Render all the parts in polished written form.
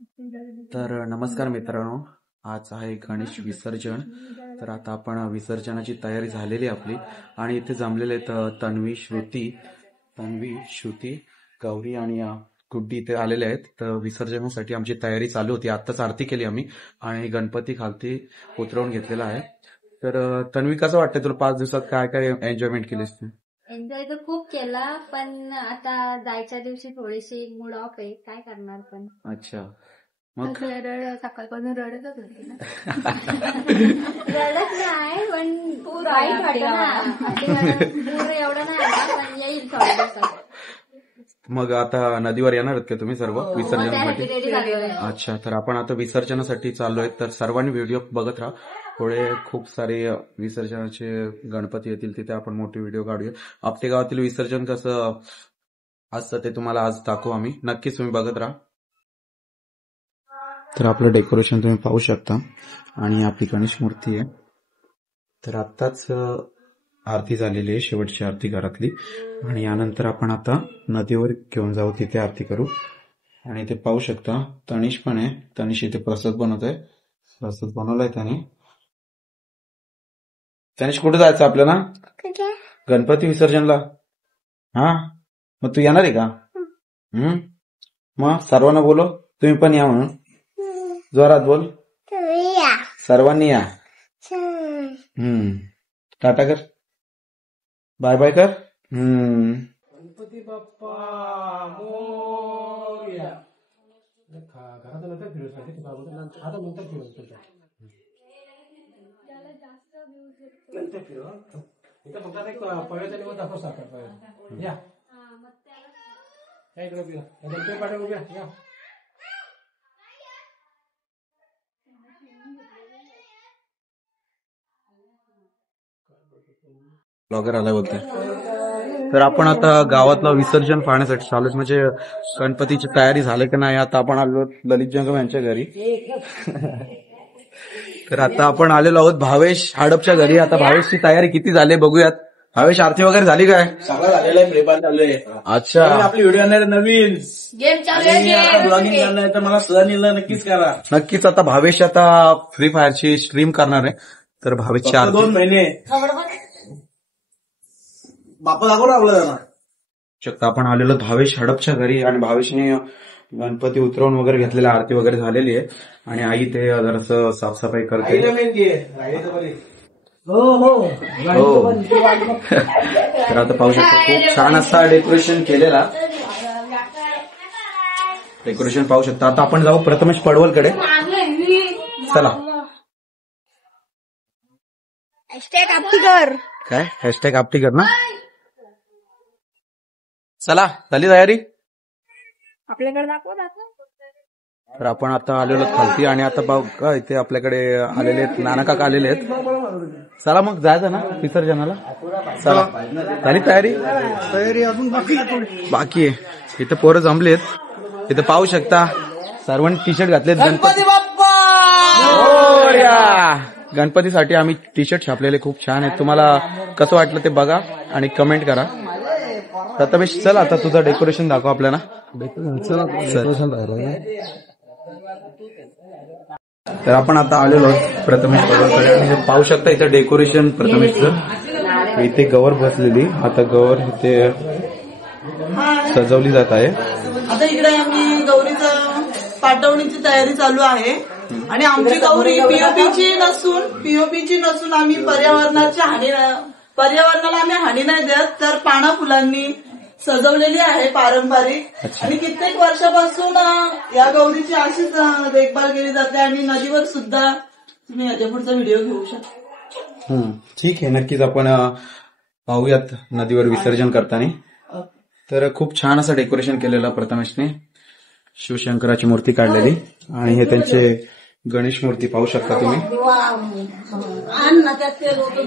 तर नमस्कार मित्रांनो, आज आहे गणेश विसर्जन. तर आता आपण विसर्जनाची तयारी झालेली आहे आपली आणि इथे जमलेले आहेत तन्वी, श्रुती, गौरी आणि गुड्डी इथे आलेले आहेत. तर विसर्जनासाठी आमची तयारी चालू होती. आत्ताच आरती केली आम्ही आणि गणपती खालती उतरवून घेतलेला आहे. तर तन्वी, कसं वाटतंय तुला? 5 दिवसात काय काय एन्जॉयमेंट केलीस तू? एन्जॉय तर खूप केला, पण आता जायच्या दिवशी थोडीशी मूड ऑफ आहे. काय करणार पण. अच्छा, मग सकाळपासून रडतच होती ना. रडत नाही, पण वाईट वाटतं ना. पूर एवढं नाही आला, पण येईल थोड्या दिवसात. मग आता नदीवर येणार आहेत का तुम्ही सर्व विसर्जनासाठी? रेडी झालोय. अच्छा, तर आपण आता विसर्जनासाठी चाललो आहेत. तर सर्वांनी व्हिडिओ बघत राहा. पुढे खूप सारे विसर्जनाचे गणपती येतील, तिथे आपण मोठे व्हिडिओ काढूया. आपटे गावातील विसर्जन कसं असतं ते तुम्हाला आज दाखवू आम्ही. नक्कीच तुम्ही बघत राहा. तर आपलं डेकोरेशन तुम्ही पाहू शकता आणि आपली गणेश मूर्ती आहे. तर आत्ताच आरती झालेली आहे, शेवटची आरती घरातली, आणि यानंतर आपण आता नदीवर घेऊन जाऊ, तिथे आरती करू. आणि इथे पाहू शकता तनिष पण आहे. तनिष इथे प्रसाद बनवत आहे. प्रसाद बनवलाय त्याने. तनिष, कुठे जायचं आपल्याला? गणपती विसर्जनला. हा, मग तू येणार आहे का? मग सर्वांना बोलो, तुम्ही पण या म्हणून. जोरात बोल, सर्वांनी या. टाटा कर, बाय बाय कर. गणपती बाप्पा मोरया. घरात नंतर फिरवत आता नंतर फिरवतो. नंतर फिरव इथं फक्त एक पळ्याचा निवड दाखव साखर पळ्या. या इकडे फिरा, गणपती पाठवून घ्या. या ब्लॉगर आलाय बोलतोय. तर आपण आता गावातलं विसर्जन पाहण्यासाठी चालू, म्हणजे गणपतीची तयारी झाली की नाही. आता आपण आलो ललित जंगम यांच्या घरी. तर आता आपण आलेलो आहोत भावेश हडपच्या घरी. आता भावेशची तयारी किती झाली बघूयात. भावेश, आरती वगैरे झाली काय? सगळं झालेलं आहे, प्रेपान चालू आहे. अच्छा, आपली व्हिडिओ येणार नवीन गेम चालू आहे. ब्लॉगिंग करणार आहे तर मला सुधानीला नक्कीच करा. नक्कीच. आता भावेश आता फ्री फायरची स्ट्रीम करणार आहे. तर भावेशची आरती 2 महिने बापा दाखवून आपलं शकता. आपण आलेलो भावेश हडपच्या घरी आणि भावेशने गणपती उतरवून वगैरे घेतलेला, आरती वगैरे झालेली आहे आणि आई ते जरासं साफसफाई करते. तर आता पाहू शकता खूप छान असा डेकोरेशन केलेला. डेकोरेशन पाहू शकता. आता आपण जाऊ प्रथमेश पडवलकडे. चला. काय हॅशटॅग आपटी कर ना. चला, झाली तयारी आपल्याकडे दाखव. तर आपण आता आलेलो खालती आणि आता बघा इथे आपल्याकडे आलेले आहेत नाना काका आलेले आहेत. चला मग जायचं ना विसर्जनाला. चला, झाली तयारी? अजून बाकी आहे. इथे पोरं जमलेत. इथे पाहू शकता सर्वांनी टी शर्ट घातलेत. गणपती बाप्पा मोरया. गणपतीसाठी आम्ही टी शर्ट छापलेले, खूप छान आहेत. तुम्हाला कसं वाटलं ते बघा आणि कमेंट करा. प्रथमेश, चल आता तुझं डेकोरेशन दाखव आपल्याला. तर आपण आता आलेलो आहोत प्रथमेश पडवलकडे आणि पाहू शकता इथे डेकोरेशन प्रथमेशचं. इथे गवर बसलेली. आता गवर इथे सजवली जात आहे. आता इकडे आम्ही गौरीचं पाठवणीची तयारी चालू आहे आणि आमची गौरी पीओपीची नसून आम्ही पर्यावरणाला आम्ही हानी नाही देत, तर पाना फुलांनी सजवलेली आहे पारंपरिक. आणि कित्येक वर्षापासून या गौरीची अशीच देखभाल केली जाते आणि नदीवर सुद्धा तुम्ही याच्या पुढचा व्हिडिओ घेऊ शकता. ठीक आहे, नक्कीच आपण पाहूयात नदीवर विसर्जन करताना. तर खूप छान असं डेकोरेशन केलेलं प्रथमेशने. शिवशंकराची मूर्ती काढलेली आणि हे त्यांचे गणेश मूर्ती पाहू शकता तुम्ही.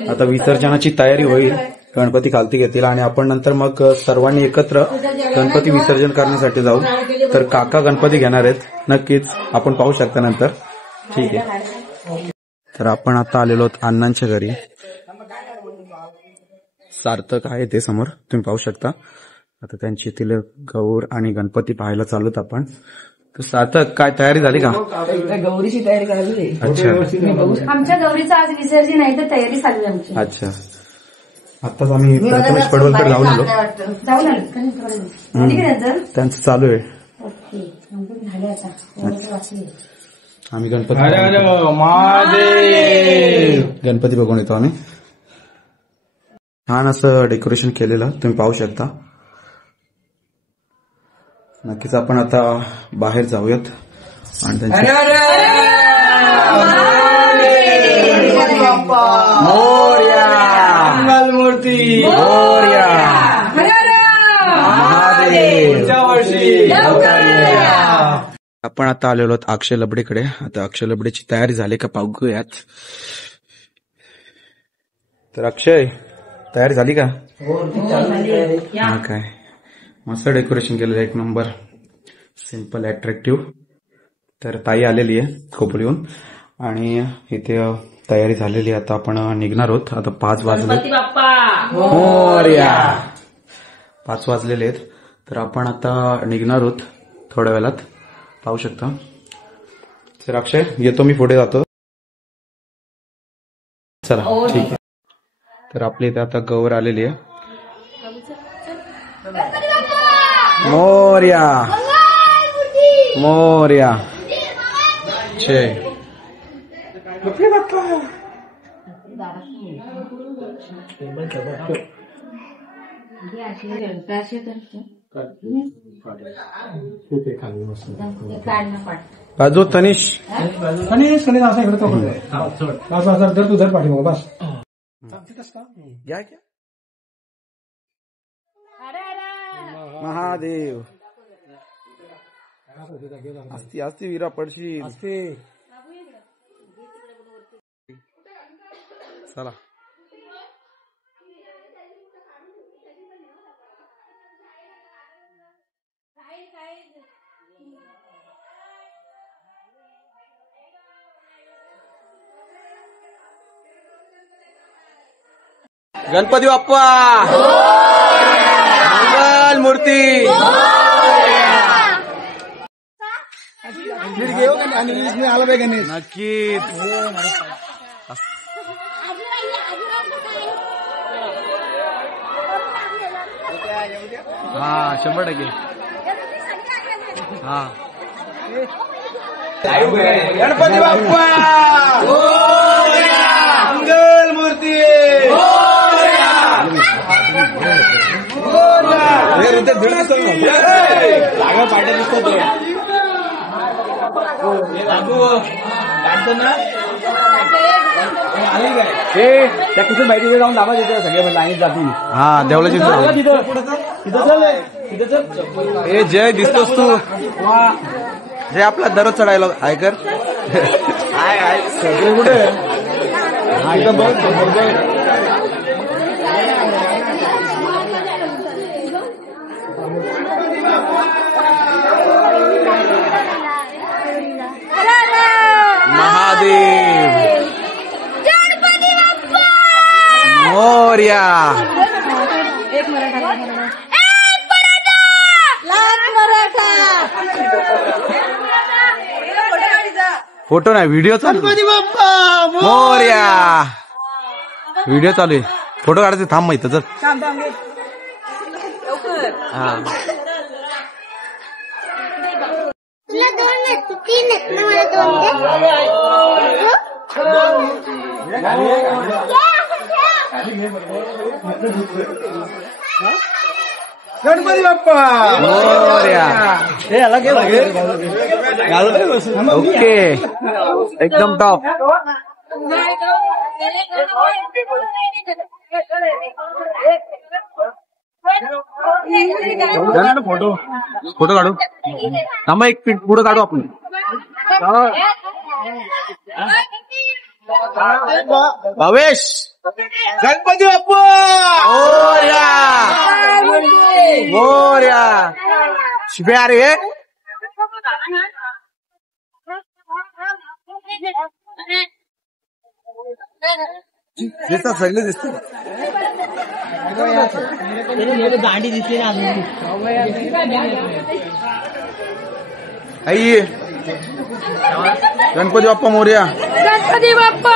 आता विसर्जनाची तयारी होईल. गणपती खालती घेतील आणि आपण नंतर मग सर्वांनी एकत्र गणपती विसर्जन करण्यासाठी जाऊ. तर काका गणपती घेणार आहेत. नक्कीच आपण पाहू शकता नंतर. ठीक आहे. तर आपण आता आलेलो आहोत अण्णांच्या घरी. सार्थक आहे ते समोर, तुम्ही पाहू शकता. आता त्यांची तिला गौर आणि गणपती पाहायला चालूत आपण. तर सार्थक काय तयारी झाली का? गौरीची तयारी करायची. अच्छा आमच्या गौरीचं आज विसर्जन आहे तर तयारी चालू आहे आमची. अच्छा. आताच आम्ही प्रथमेश पडवलकर जाऊन आलो. जाऊन आलो त्यांचं चालू आहे. ओके झाले आता वाचले. आम्ही गणपती महादेव. गणपती बघून येतो आम्ही. छान असं डेकोरेशन केलेलं तुम्ही पाहू शकता. नक्कीच आपण आता बाहेर जाऊयात आणि त्यांची मूर्ती मोरया महादेव. आपण आता आलेलो आहोत अक्षय लबडेकडे. आता अक्षय लबडेची तयारी झाली का पाहूयात. तर अक्षय तयारी झाली का? हा काय मस्त डेकोरेशन केलेलं एक नंबर, सिम्पल अट्रॅक्टिव्ह. तर ताई आलेली आहे खोपोलीहून आणि इथे तयारी झालेली आहे. आता आपण निघणार आहोत. आता 5 वाजले. मोरया 5 वाजलेले आहेत. तर आपण आता निघणार आहोत थोड्या वेळात, पाहू शकता. तर अक्षय येतो मी, पुढे जातो. चला ठीक आहे. तर आपली इथे आता गौर आलेली आहे. मोरया मोरया जय. बाजू तनिष असं इकडे तो असं धर तू धर पाठीमागं बस. घ्या घ्या. महादेव असती असती वीरा पडशी चला. गणपती बाप्पा मंगल मूर्ती. नक्कीच. हा 100%. हा गणपती बाप्पा मंगल मूर्ती. पाट्या दिसतो त्या कुठून माहिती जाऊन दाबा देते सगळे लाईनीत जातील. हा देवळाची ए जय दिसतोस तू. जय आपला दररोज चढायला आहे कर. सगळे कुठे महादेव मोरया. एक मराठा फोटो नाही व्हिडिओ चालू. मोरया व्हिडिओ चालू आहे. फोटो काढायचे थांब माहित जर. हा तुला 2 3 मला 2 गणपती बाप्पा मोरया. ओके एकदम टॉप. फोटो फोटो काढू. थांबा एक मिनिट पुढे काढू आपण. भावेश गणपती बाप्पा मोरया मोरया. शिपे अरे दिसतात सगळे दिसतात. दांडी दिसली ना आई गणपती बाप्पा मोरया. गणपती बाप्पा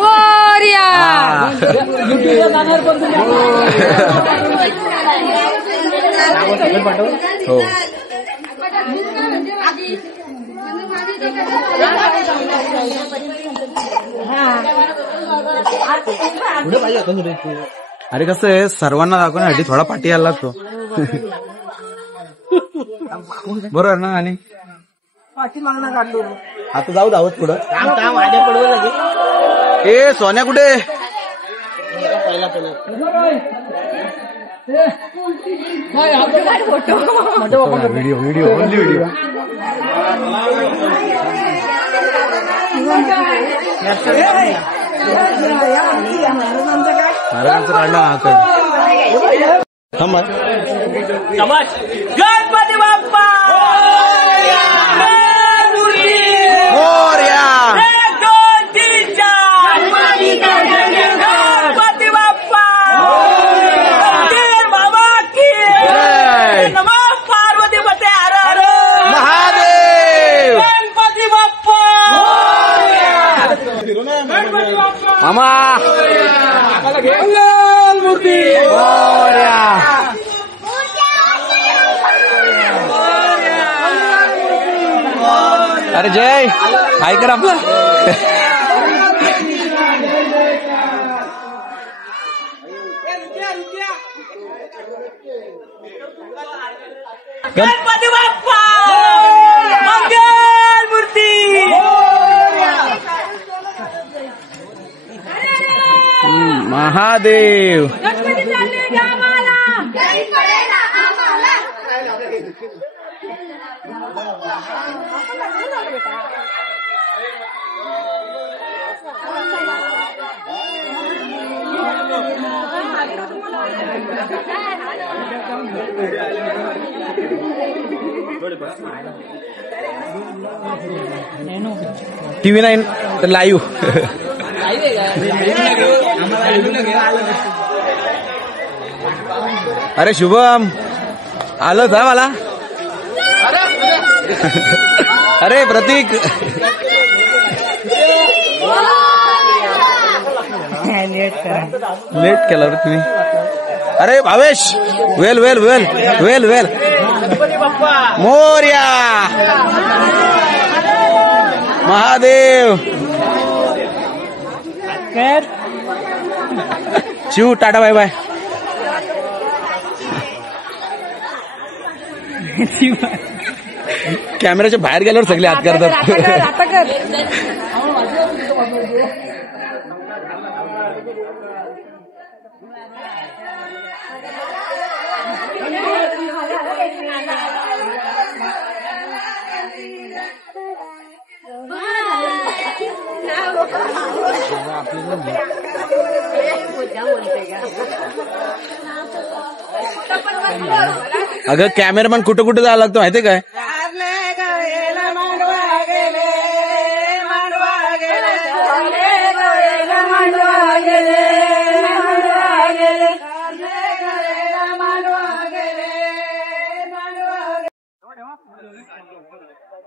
मोरया. हो अरे कसं आहे सर्वांना दाखवण्यासाठी थोडा पाठी यायला लागतो. बरोबर ना. आणि आता जाऊ धावत पुढं. ए सोन्या कुठे. Video video only video. महाराजांचं काढलं आकड. थांबा. गणपती बाप्पा मोरया. गणपती बाप्पा बाबा की नमो पार्वती पते हर हर महादेव. गणपती बाप्पा. मामा मूर्ती मोरया. अरे जय हाय कर आपला. गणपती बाप्पा मंगल मूर्ती. महादेव. गणपती चालले गावाला. TV9 live. अरे शुभम आलं था मला. अरे प्रतीक लेट केला रे तुम्ही. अरे Bhavesh well well well well well. Morya. Mahadev. Shiv tata bye bye. कॅमेऱ्याच्या बाहेर गेल्यावर सगळे हात करतात. अगं कॅमेरामॅन कुठं कुठं जायला लागतो माहितीये काय.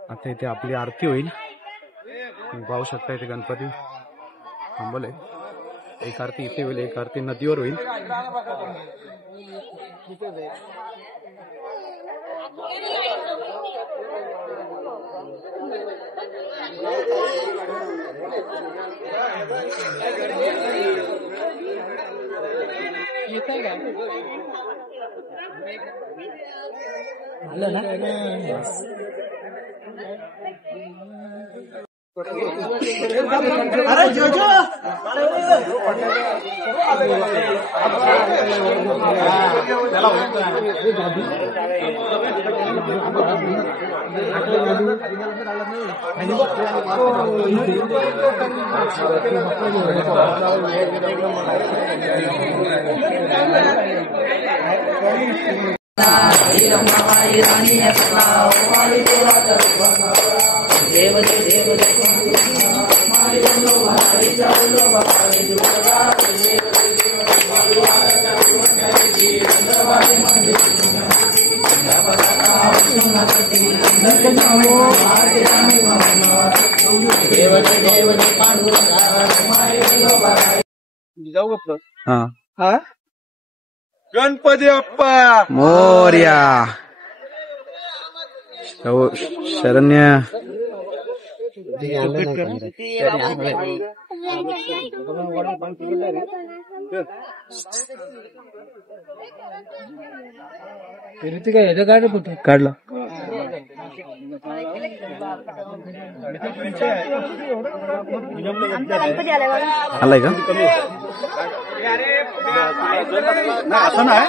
आता इथे आपली आरती होईल. तुम्ही पाहू शकता इथे गणपती थांबवले. एक आरती इथे होईल, एक आरती नदीवर होईल. अरे जोजो नमो हा गणपती बाप्पा मोर्या. शरण्य काढलं. आलाय का? असं नाही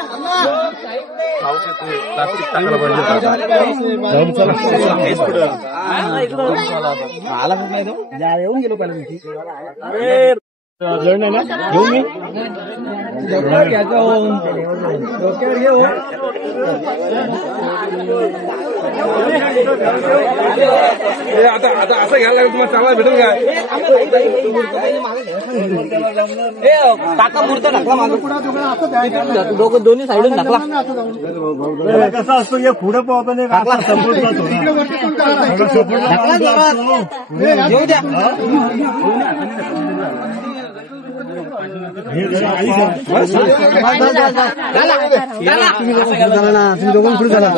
येऊन गेलो पहिला घेऊन मी आता आता असं घ्यायला लागेल तुम्हाला चांगला भेटेल काय काका मूर्त टाकला मागं दोघं दोन्ही साईडून टाकला कसं असतो या पुढे पाहतो घेऊ द्या तुम्ही दोघं पुढे झाला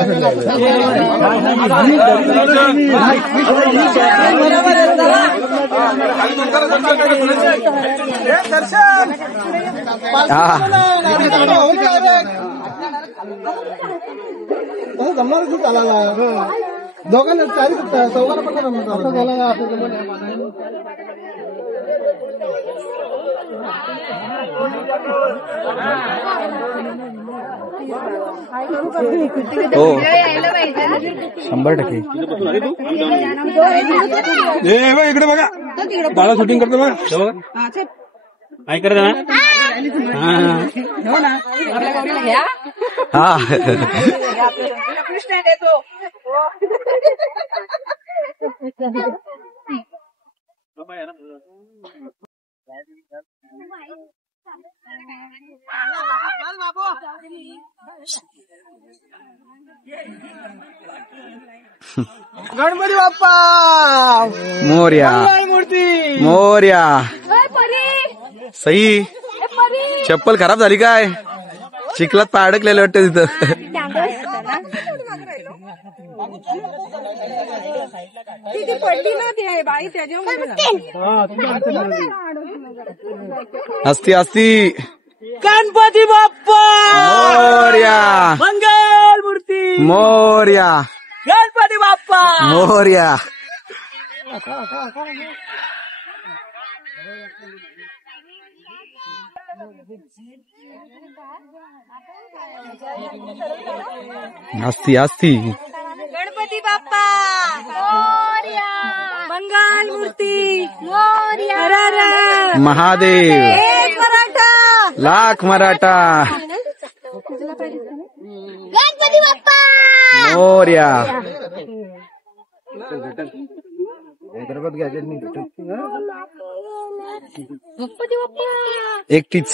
दोघांना चारी चौघांना पण झाला हो 100%. इकडे बघा बाळा शूटिंग करतो बघा काय करत हा कृष्ण देतो गणपती बाप्पा मोर्या मोर्या. सई चप्पल खराब झाली काय? चिखलात पाय अडकलेलं वाटतं तिथं. पडली ना ती बाई असती असती. गणपती बाप्पा मोर्या मंगल मूर्ती मोर्या गणपती बाप्पा मोर्या. असती असती. गणपती बाप्पा मोरया मंगल मूर्ती मोरया महादेव एक मराठा लाख मराठा गणपती बाप्पा मोर्या. एकटीच.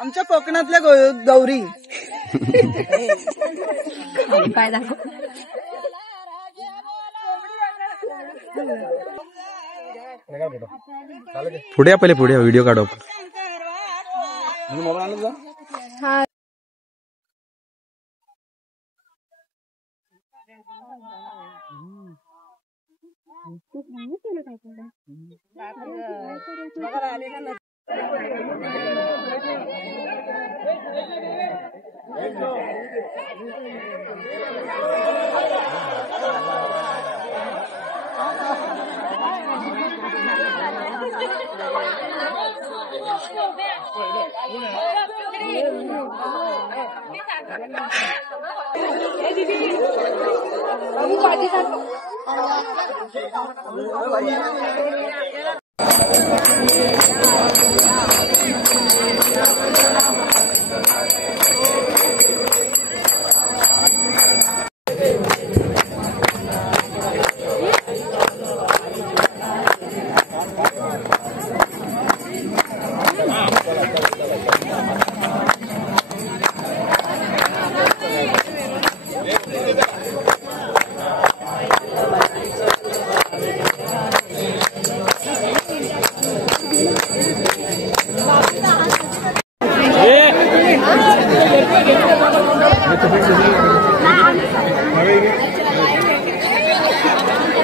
आमच्या कोकणातल्या गौरी पुढे या, पहिले पुढे व्हिडिओ काढू.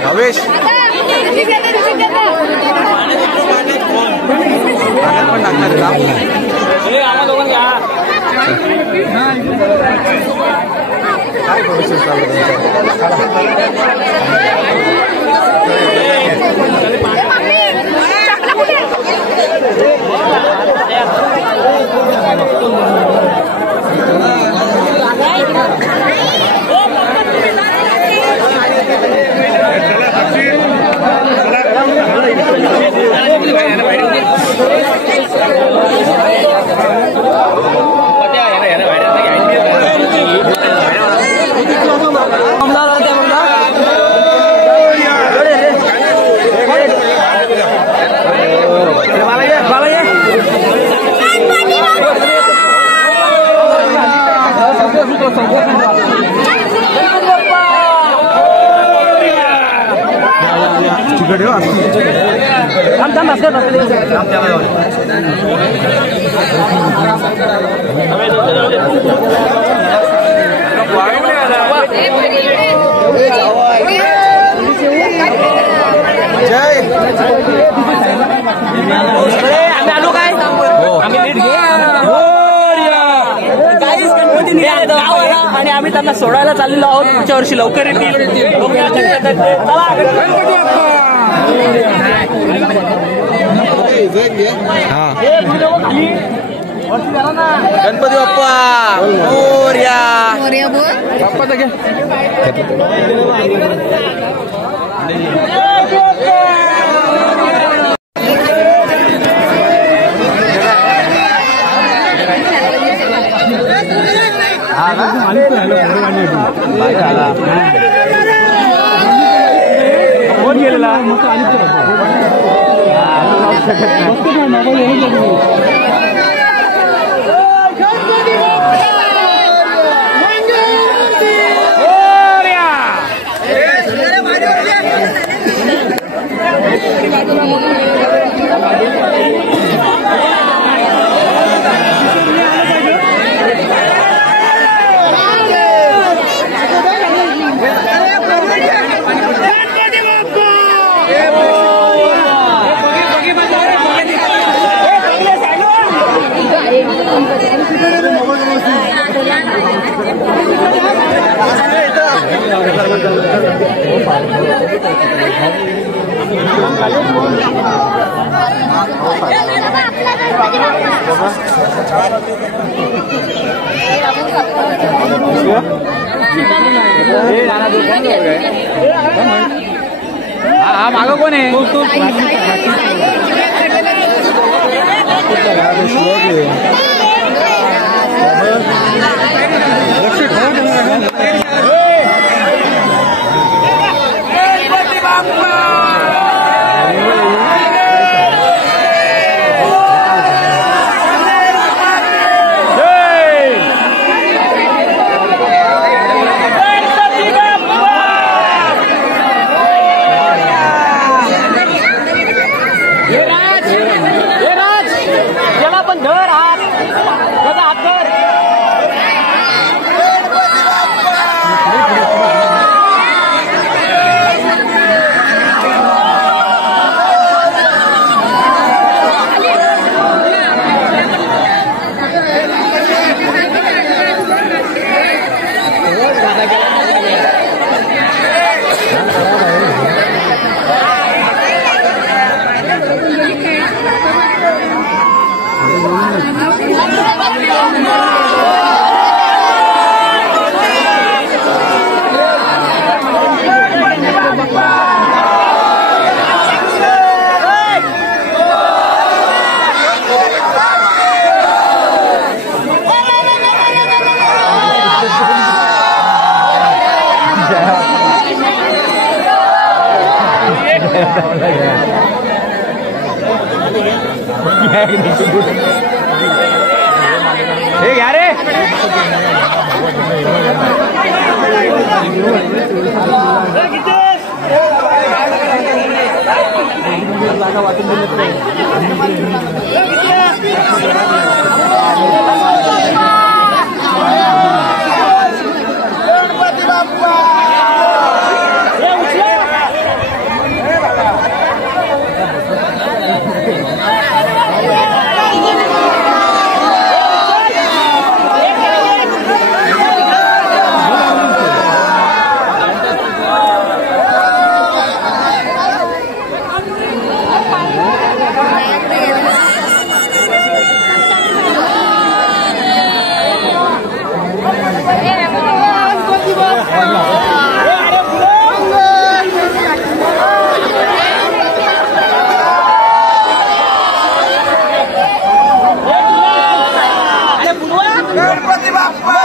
भावेश पण टाकणार काय प्रोसेस चालू आणि आम्ही त्यांना सोडायला चाललेलो आहोत. पुढच्या वर्षी लवकर येतील. गणपती बाप्पा मोरया. कोण गेलेला हा मागं कोण आहे? हे घ्या रे. जागा वाटून दिलं गणपती बाप्पा गणपती बाप्पा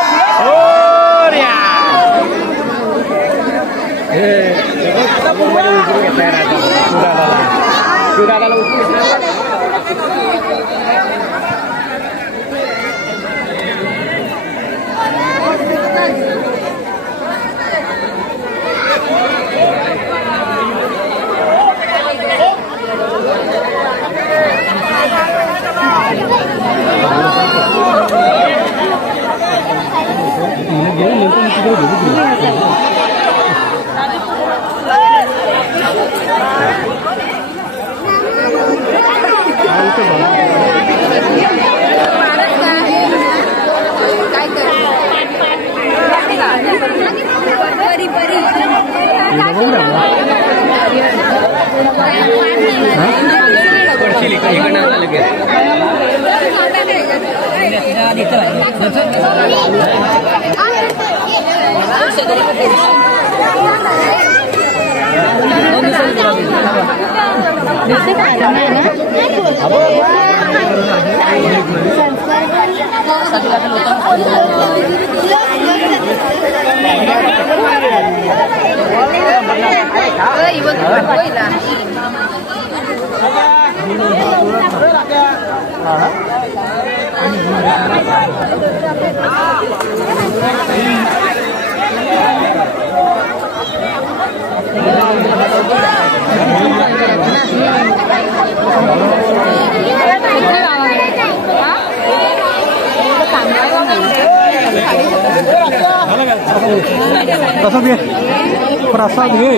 प्रसाद घे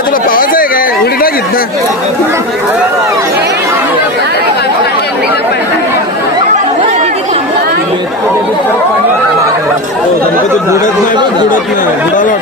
तुला पावायचं आहे काय उडी नाही घेत ना गणपती बुडत नाही बघ बुडत नाही बुडाला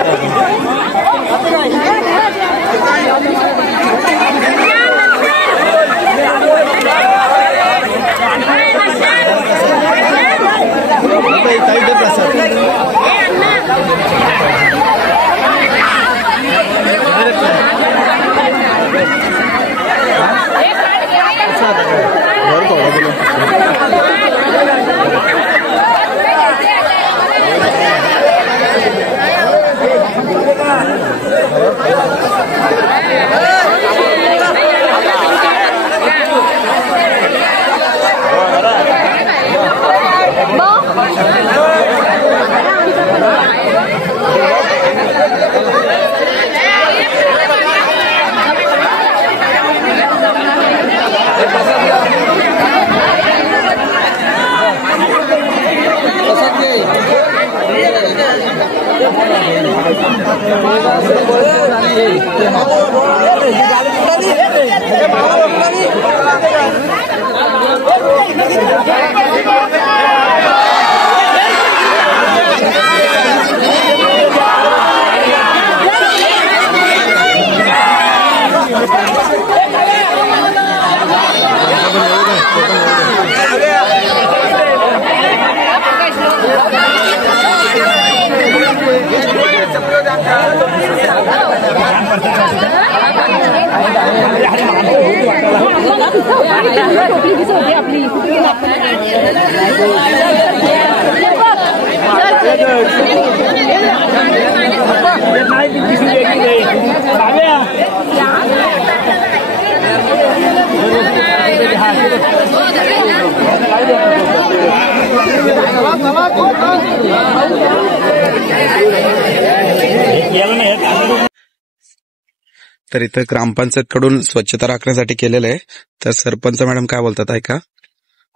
तर इथं ग्रामपंचायत कडून स्वच्छता राखण्यासाठी केलेलं आहे. तर सरपंच मॅडम काय बोलतात ऐका.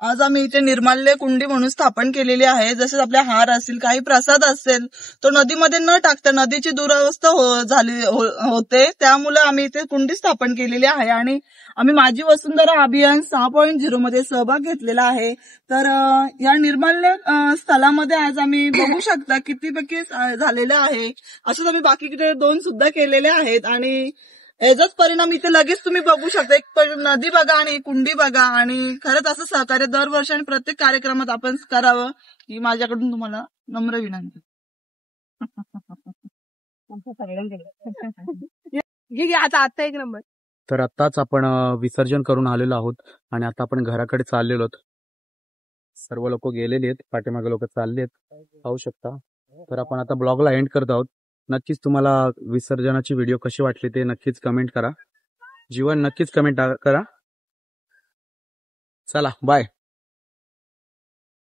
आज आम्ही इथे निर्माल्य कुंडी म्हणून स्थापन केलेली आहे. जसे आपले हार असतील, काही प्रसाद असेल, तो नदीमध्ये न टाकता नदीची दुरावस्था होते, त्यामुळे आम्ही इथे कुंडी स्थापन केलेली आहे. आणि आम्ही माझी वसुंधरा अभियान 6.0 मध्ये सहभाग घेतलेला आहे. तर या निर्माल्य स्थळामध्ये आज आम्ही बघू शकता कितीपैकी झालेले आहे. असंच आम्ही बाकीकडे 2 सुद्धा केलेले आहेत. आणि याचाच परिणाम इथे लगेच तुम्ही बघू शकता. एक नदी बघा आणि कुंडी बघा. आणि खरंच असं सहकार्य दरवर्षी आणि प्रत्येक कार्यक्रमात आपण करावं ही माझ्याकडून तुम्हाला नम्र विनंती. आता एक नंबर. तर आताच आपण विसर्जन करून आलेलो आहोत आणि आता आपण घराकडे चाललेलो आहोत. सर्व लोक गेलेले आहेत, पाठीमागे लोक चालले आहेत, पाहू शकता. तर आपण आता ब्लॉगला एंड करत आहोत. नक्कीच तुम्हाला विसर्जनाची व्हिडिओ कशी वाटली ते नक्कीच कमेंट करा. जीवन नक्कीच कमेंट करा. चला बाय.